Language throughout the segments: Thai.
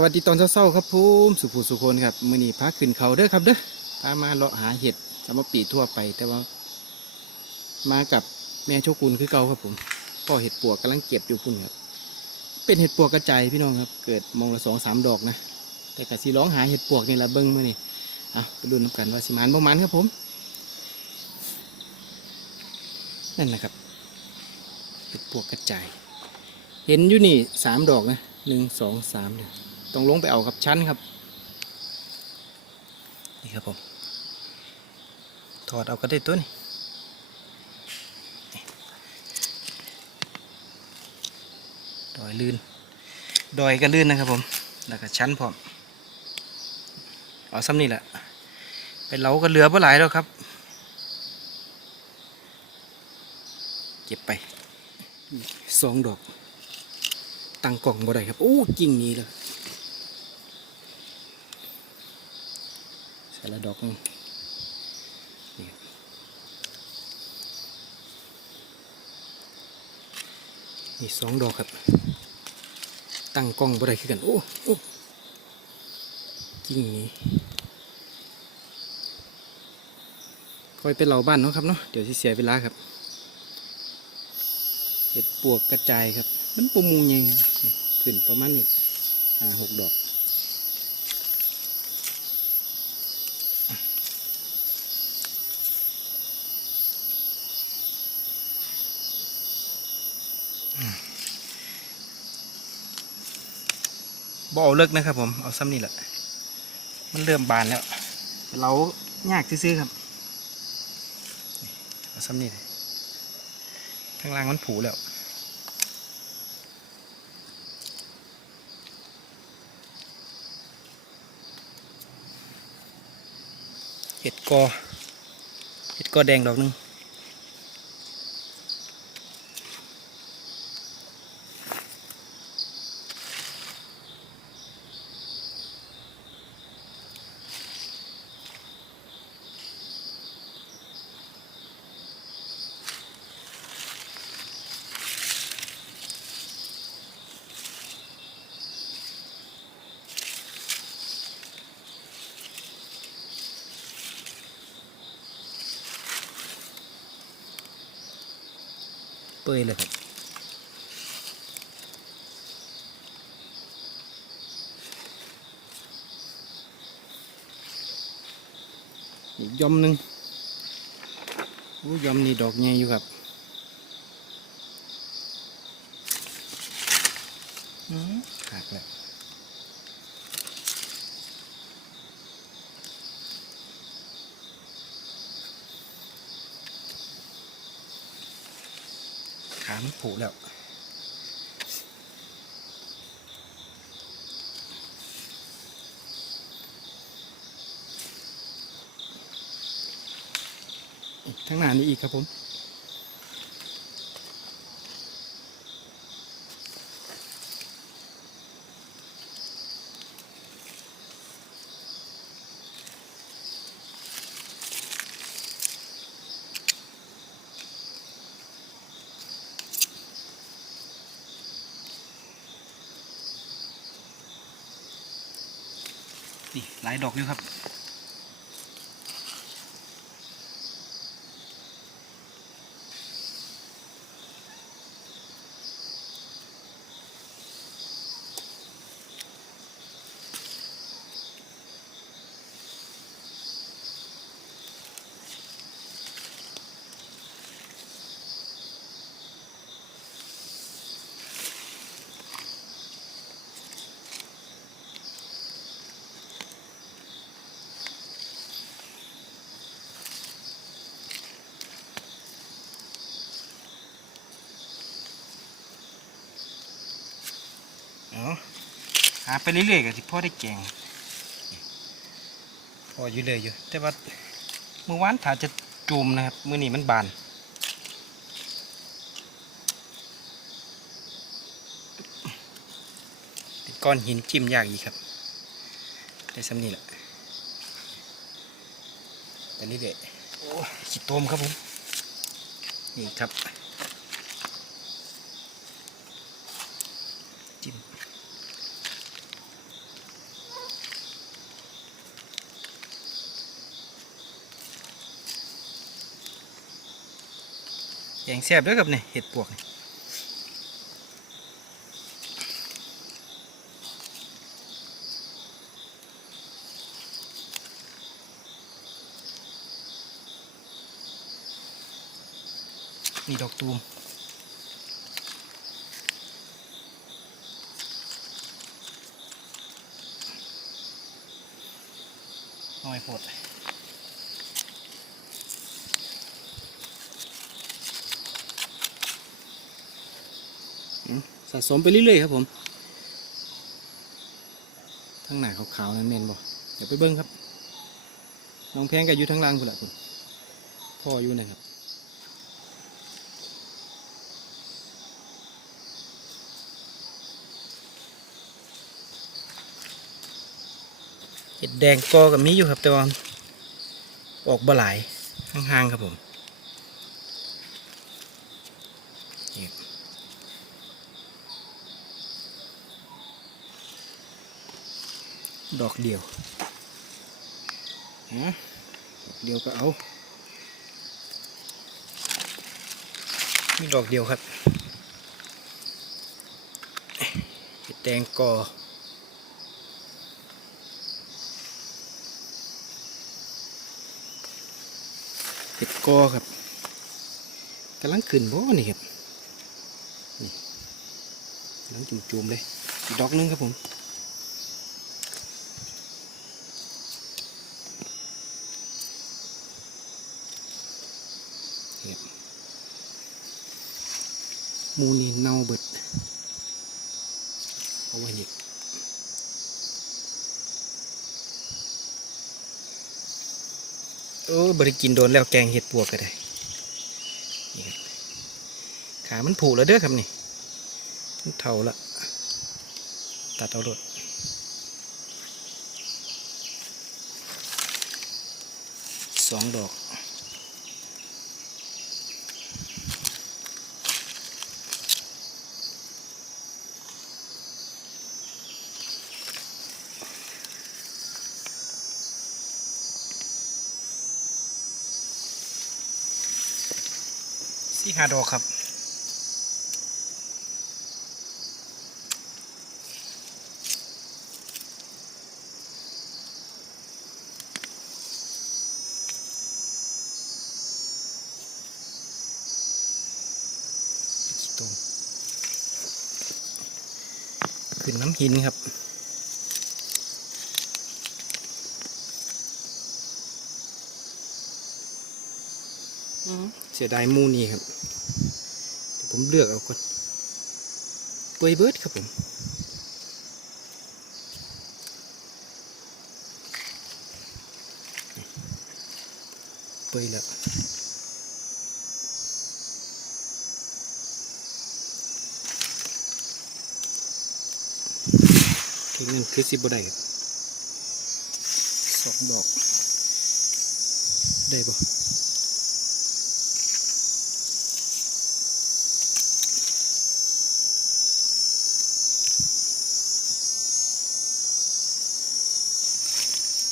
สวัสดีตอนเช้าๆครับผมสุภูสุคนครับมือนี้พาขึ้นเขาเด้อครับเด้อพามาเลาะหาเห็ดสำหรับปีทั่วไปแต่ว่า มากับแม่โชกุนคือเก่าครับผมพ่อเห็ดปวกกำลังเก็บอยู่พุ่นครับเป็นเห็ดปวกกระจายพี่น้องครับ เกิดมองละสองสามดอกนะแต่กะสิร้องหาเห็ดปวกนี่ละเบิ้งมือนี้เอาไปดูน้ำกันว่าสิมานบ่มานครับผม นั่นนะครับเห็ดปวกกระจาย เห็นอยู่นี่สามดอกนะหนึ่งสองสามเนี่ย ต้องลงไปเอากับชั้นครับ นี่ครับผมถอดเอาก็ได้ตัวนี่นี่ดอยลื่นดอยก็ลื่นนะครับผม แล้วก็ชั้นพร้อมเอาซ้ำนี่แหละไปเลาก็เหลือเ่หลายแล้วครับ เก็บไปสองดอก ตั้งกล่องบ่ได้ครับ โอ้จริงนี้เลย ใส่ละดอกนี่นี่สองดอกครับ ตั้งกล้องบ่ได้คือกัน โอ้โอ้จริงนี้คอยเป็นเหล่าบ้านเนาะครับเนาะเดี๋ยวสิเสียเวลาครับเห็ดปวกกระจายครับ มันปูมูใหญ่นี่ขึ้นประมาณนี้ห้าหกดอก บ่เอาเลิกนะครับ ผมเอาซ้ำนี่แหละ มันเริ่มบานแล้วเรายากซื้อๆครับนี่เอาซ้ำนี่เลยข้างล่างมันผูแล้วเห็ดกอเห็ดกอแดงดอกหนึง ปื่อยเลยครับอีกยอมหนึ่งโอ้ยอมนี่ดอกใหญ่อยู่ครับอืมหักแล้ว มันผุแล้วทั้งหน้านี้อีกครับผม นี่หลายดอกอยู่ครับ เอาหาไปเรื่อยๆกันที่พ่อได้แกงพออยู่เลยอยู่ แต่ว่าเมื่อวานถ้าจะจูมนะครับมื่อนี้มันบานก้อนหินจิ้มยากอีกครับ ได้สำนีแหละไปเรื่อยๆโอ้ขี้โตมครับผม นี่ครับ แกงแซ่บด้วยครับเนี่ยเห็ดปวกนี่ดอกตูมน้อยโพด สะสมไปเรื่อยๆครับผมทั้งหน้าขาวๆนั่นเมนบ่เดี๋ยวไปเบิ้งครับน้องแพงก็อยู่ทั้งล่างคุณละคุณพ่ออยู่นะครับเห็ดแดงกอกับมีอยู่ครับแต่ว่าออกบ่หลายห่างๆครับผมนี่ ดอกเดียวฮะเดียวก็เอา มีดอกเดียวครับเห็ดแดงกอเห็ดกอครับกำลังขึ้นบ่นี่ครับนี่กำลังจุ่มๆเลยดอกหนึงครับผม ห มูนี่เน่าเบิดเอาไว้นี่โอ้บริกินโดนแล้วแกงเห็ดปวกก็ได้นี่ครับขามันผูแล้วเด้อครับนี่มันเท่าละตัดเอารถสองดอก ห้าดอกครับตูมขึ้นน้ำหินครับเสียดายหมูนี่ครับเดี๋ยว ผมเลือกเอาก่อนเปื่อยเบิร์ดครับผมเปื่อยแล้วเทคนิคคือสิบได้ครับสองดอก ได้บ่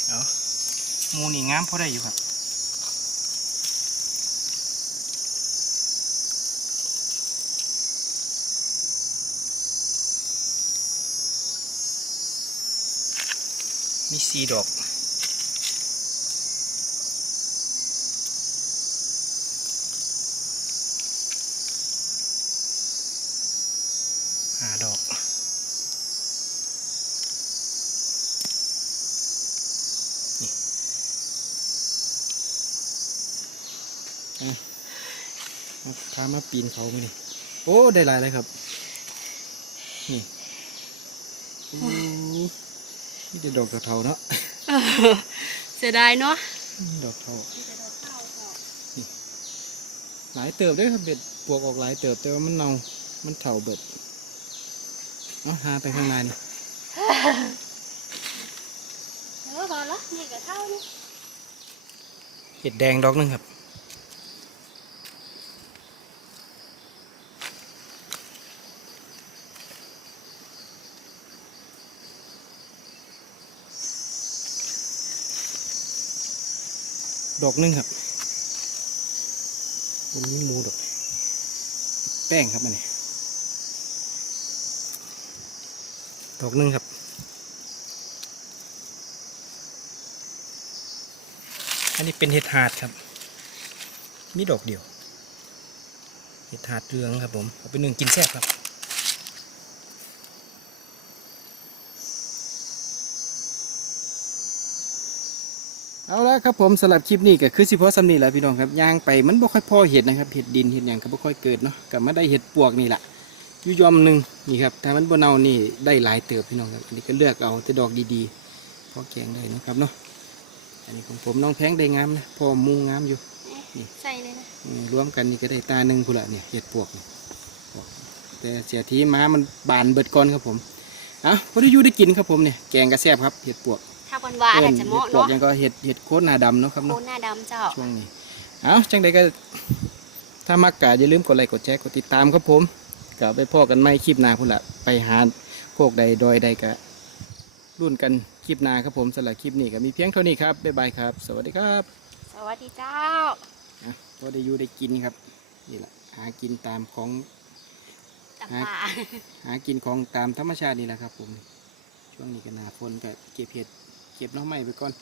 เอาห มูนี่งามพอได้อยู่ครับมีสีดอก ห้าดอก มา พามาปีนเขามานี่โอ้ ได้หลายเลยครับ นี่โอ้นี่จะดอกเทาๆเนาะเสียดายเนาะ ดอกเทานี่หลายเติบเด้วยครับเบ็ดปวกออกหลายเติบแต่ว่ามันเนามันเถาเบิดเอาหาไปข้างในนี่เออพอละนี่ก็เท่านี้เห็ดแดงดอกหนึงครับ ดอกหนึงครับผมมีหมูดอก แป้งครับอันนี้ดอกหนึงครับอันนี้เป็นเห็ดหาดครับ มีดอกเดียว เห็ดหาดเรืองครับผม เอาไปนึ่งกินแซ่บครับ เอาละครับผมสำหรับคลิปนี้ก็คือสิพอสำนีแหละพี่น้องครับย่างไปมันบ่ค่อยพอเห็ดนะครับเห็ดดินเห็ดหยังก็บ่ค่อยเกิดเนาะก็มาได้เห็ดปวกนี่แหละอยู่ยอมหนึ่งนี่ครับถ้ามันบ่เน่านี่ได้หลายเติบพี่น้องครับอันนี้ก็เลือกเอาแต่ดอกดีๆพอแกงได้เนาะครับเนาะอันนี้ของผมน้องแพงได้งามนะพอมุงงามอยู่นี่ใส่เลยนะอืมรวมกันนี่ก็ได้ตาหนึ่งพุ่นละเนี่ยเห็ดปวกนี่แต่เสียทีม้ามันบานเบิดก่อนครับผมอะพอได้อยู่ได้กินครับผมเนี่ยแกงกระแซบครับเห็ดปวก ถ้าวันวานอาจจะเหมาะเห็ดปวกเนาะยังก็เห็ดเห็ดโคตรหนาดำเนาะครับโคเนาะนหน้าดำเจ้าช่วงนี้เอาจังใดก็ถ้ามักกะอย่าลืมกดไลค์กดแชร์กดติดตามครับผมกลับไปพ่อกันไม่คลิปหน้าพุ่นละไปหาโคกใดดอยใดกะรุ่นกันคลิปหน้าครับผมสำหรับคลิปนี้ก็มีเพียงเท่านี้ครับบ๊ายบายครับ สวัสดีครับ สวัสดีเจ้าอะพอได้อยู่ได้กินครับนี่แหละหากินตามของตำป่าหากินของตามธรรมชาตินี่แหละครับผม ช่วงนี้ก็หนาฝนก็เก็บเห็ด เก็บน้องไม้ไปก่อน